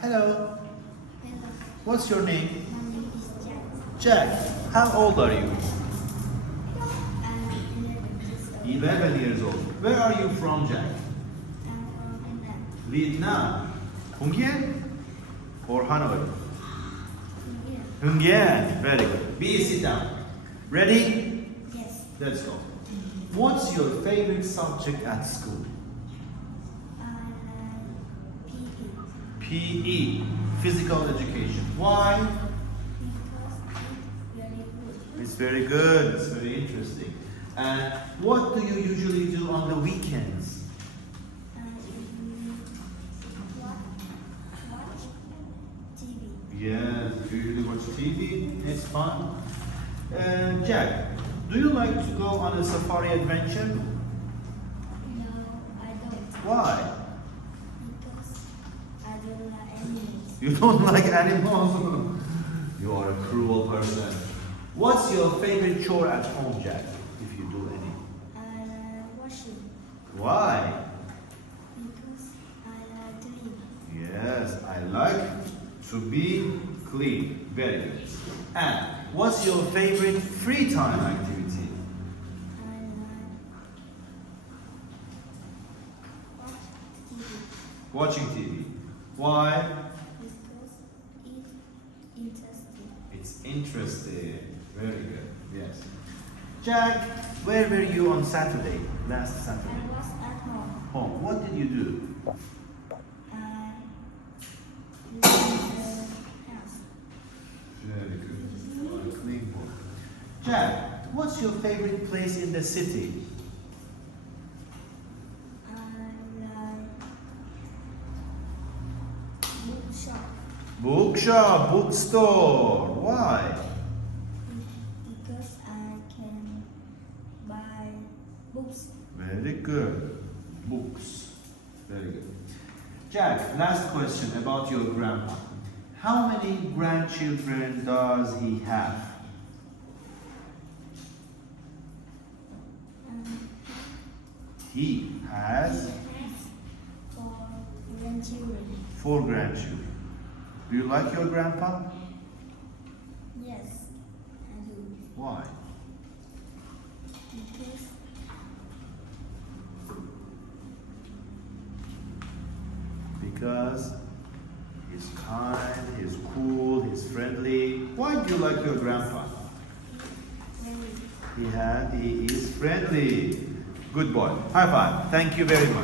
Hello. Hello, What's your name? my name is Jack. Jack. How old are you? I'm 11 years old. 11 years old. Where are you from, Jack? I'm from Vietnam. Vietnam. Hung Bien or Hanoi? Here. Hung Bien. Very good. Be sit down. Ready? Yes. Let's go. What's your favorite subject at school? I like PE PE. Physical education. Why? because it's very good. It's very good. It's very interesting. And what do you usually do on the weekends? Watch TV. Yes, you usually watch TV. It's fun. Jack, do you like to go on a safari adventure? No, I don't. Why? Because I don't like animals. You don't like animals? You are a cruel person. What's your favorite chore at home, Jack, if you do any? I like washing Why? because I like clean. Yes, I like to be clean. Very good. And what's your favorite free time activity? I like watch TV Watching TV. Why? because it's interesting. It's interesting. Very good. Yes. Jack, where were you on Saturday? Last Saturday. I was at home. Home. What did you do? I cleaned the house. Very good. Clean book. Jack, what's your favorite place in the city? I like bookshop Bookshop, bookstore. Why? because I can buy books. Very good. Books. Very good. Jack, last question about your grandpa. How many grandchildren does he have? He has For grandchildren. 4 grandchildren. Do you like your grandpa? Yes, I do. Why? Because Because he's kind, he's cool, he's friendly. Why do you like your grandpa? when He is friendly. Good boy. High five. Thank you very much.